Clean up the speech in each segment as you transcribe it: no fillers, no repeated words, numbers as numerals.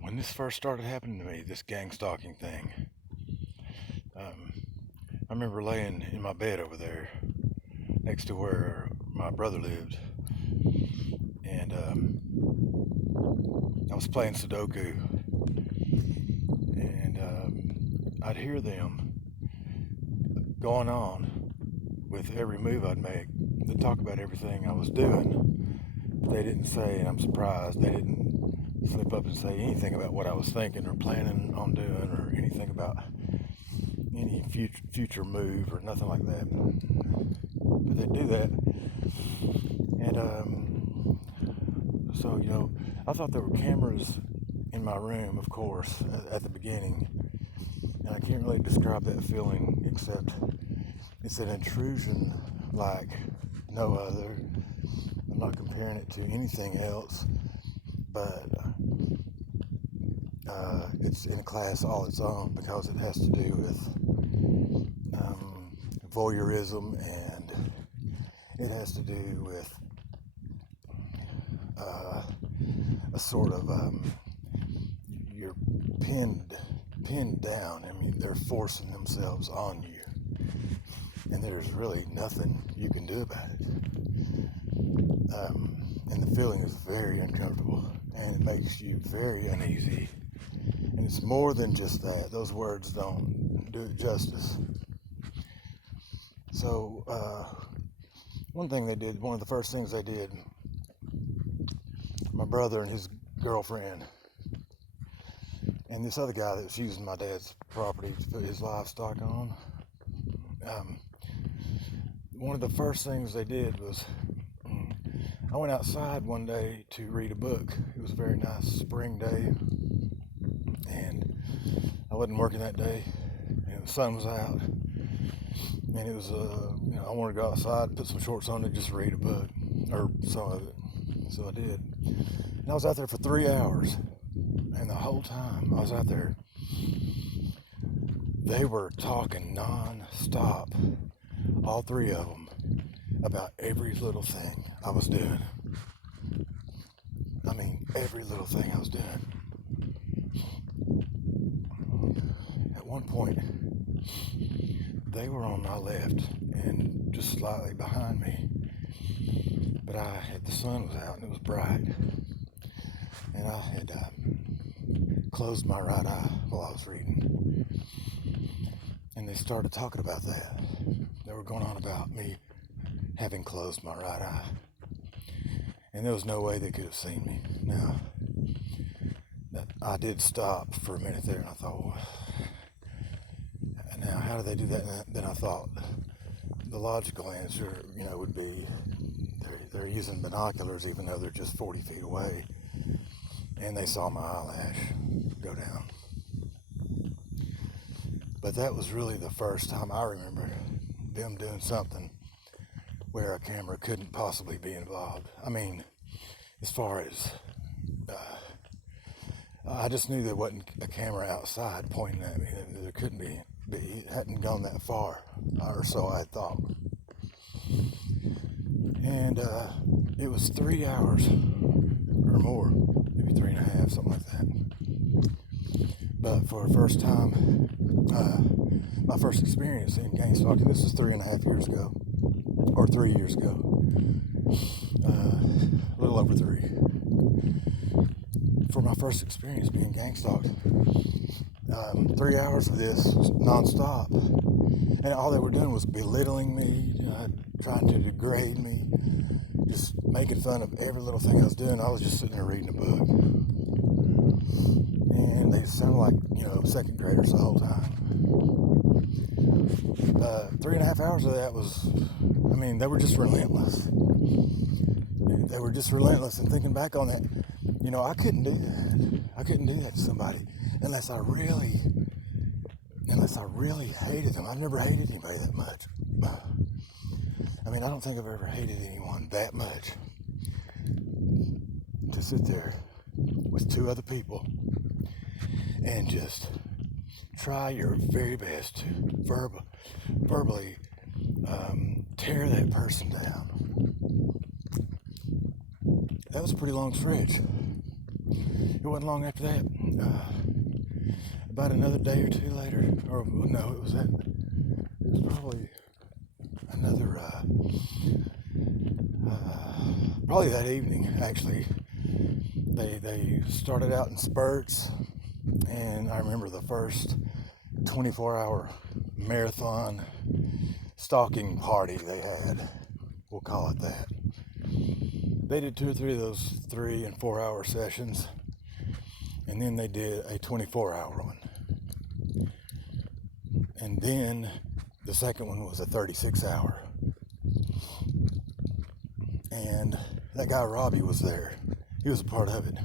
When this first started happening to me, this gang stalking thing, I remember laying in my bed over there next to where my brother lived, and I was playing Sudoku, and I'd hear them going on with every move I'd make. They'd talk about everything I was doing, but they didn't say, and I'm surprised, they didn't slip up and say anything about what I was thinking or planning on doing or anything about any future move or nothing like that. But they do that, and so I thought there were cameras in my room, of course, at the beginning, and I can't really describe that feeling except it's an intrusion like no other. I'm not comparing it to anything else, but it's in a class all its own because it has to do with voyeurism, and it has to do with a sort of you're pinned down. I mean, they're forcing themselves on you, and there's really nothing you can do about it. And the feeling is very uncomfortable, and it makes you very uneasy. And it's more than just that. Those words don't do it justice. So, one of the first things they did, my brother and his girlfriend, and this other guy that was using my dad's property to put his livestock on, one of the first things they did was, I went outside one day to read a book. It was a very nice spring day, and I wasn't working that day, and the sun was out, and it was, I wanted to go outside, put some shorts on, and just read a book, or some of it. So I did, and I was out there for 3 hours, and the whole time I was out there, they were talking non-stop, all three of them, about every little thing I was doing. I mean, every little thing I was doing. At one point, they were on my left and just slightly behind me, but the sun was out and it was bright, and I had closed my right eye while I was reading, and they started talking about that. They were going on about me having closed my right eye, and there was no way they could have seen me. Now, I did stop for a minute there, and I thought, well, now how do they do that? And then I thought the logical answer, would be they're using binoculars even though they're just 40 feet away, and they saw my eyelash go down. But that was really the first time I remember them doing something where a camera couldn't possibly be involved. I mean, as far as, I just knew there wasn't a camera outside pointing at me. There couldn't be. It hadn't gone that far, or so I thought. And it was 3 hours or more, maybe 3.5, something like that. But for the first time, my first experience in gang stalking, this is 3.5 years ago, or 3 years ago, a little over 3. For my first experience being gang stalked, 3 hours of this non-stop, and all they were doing was belittling me, trying to degrade me, just making fun of every little thing I was doing. I was just sitting there reading a book, and they sounded like, second graders the whole time. 3.5 hours of that was, they were just relentless. They were just relentless, and thinking back on that, I couldn't do that. I couldn't do that to somebody unless I really hated them. I've never hated anybody that much. I don't think I've ever hated anyone that much. To sit there with 2 other people and just try your very best to verbally tear that person down. that was a pretty long stretch. It wasn't long after that. About another day or two later, or no, it was probably another, probably that evening, actually. They started out in spurts, and I remember the first 24-hour marathon stalking party they had. We'll call it that. They did 2 or 3 of those 3 and 4 hour sessions, and then they did a 24-hour one. And then the second one was a 36-hour. And that guy Robbie was there. He was a part of it.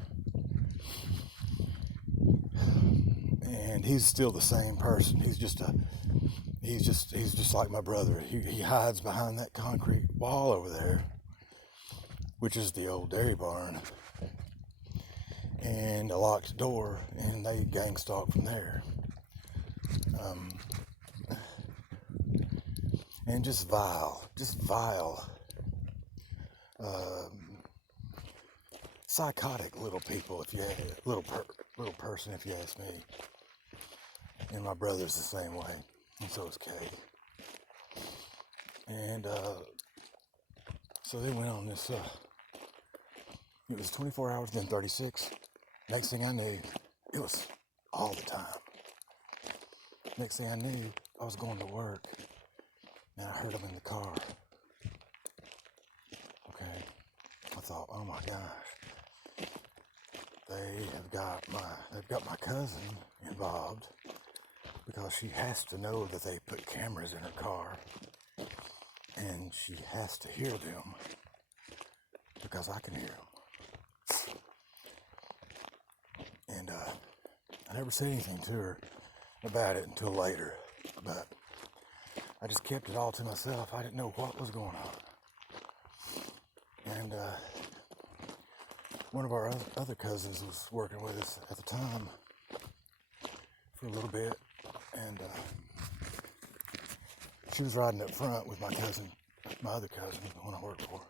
And he's still the same person. He's just like my brother. He hides behind that concrete wall over there, which is the old dairy barn, and a locked door, and they gang stalk from there. And just vile, psychotic little people, if you little person, if you ask me. And my brother's the same way, and so is Kay. And so they went on this. It was 24 hours, then 36. Next thing I knew, it was all the time. Next thing I knew, I was going to work, and I heard them in the car. Okay, I thought, oh my gosh, they've got my cousin involved, because she has to know that they put cameras in her car, and she has to hear them, because I can hear them. And I never said anything to her about it until later, but I just kept it all to myself. I didn't know what was going on. And one of our other cousins was working with us at the time for a little bit, and she was riding up front with my other cousin, the one I worked for.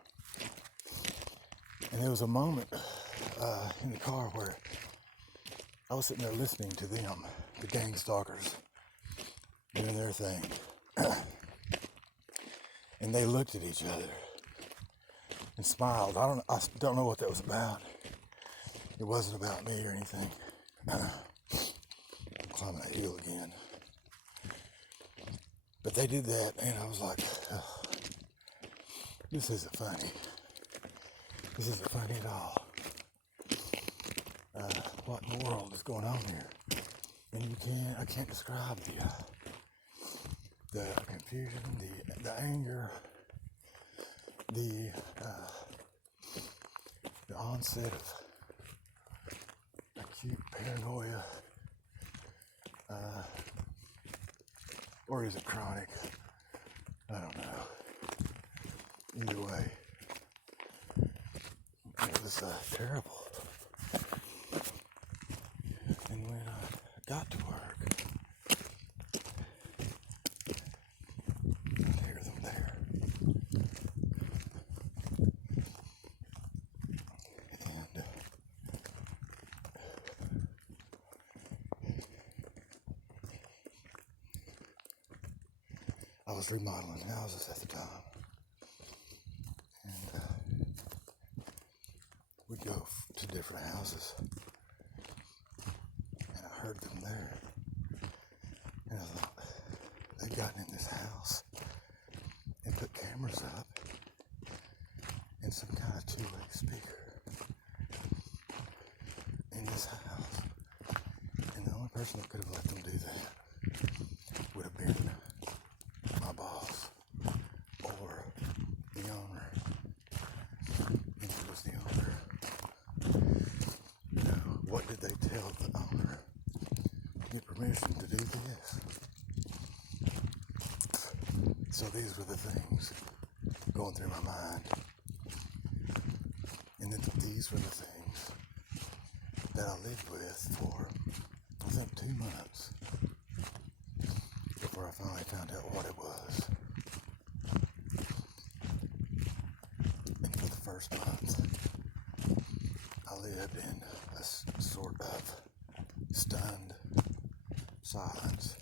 And there was a moment in the car where I was sitting there listening to them, the gang stalkers, doing their thing. And they looked at each other and smiled. I don't know what that was about. It wasn't about me or anything. I'm climbing that hill again. But they did that, and I was like, oh, this isn't funny. This isn't funny at all. What in the world is going on here? And I can't describe the confusion, the anger, the onset of acute paranoia, or is it chronic? I don't know. Either way, it was terrible. And when I got to work, I hear them there. And I was remodeling houses at the time. And we'd go to different houses. I heard them there, and I thought, they've gotten in this house and put cameras up and some kind of two-way speaker in this house, and the only person that could have let them do that would have been my boss or the owner, and it was the owner. You know, what did they tell the owner? Get permission to do this. So these were the things going through my mind. And then these were the things that I lived with for, I think, 2 months before I finally found out what it was. And for the first month, lived in a sort of stunned silence.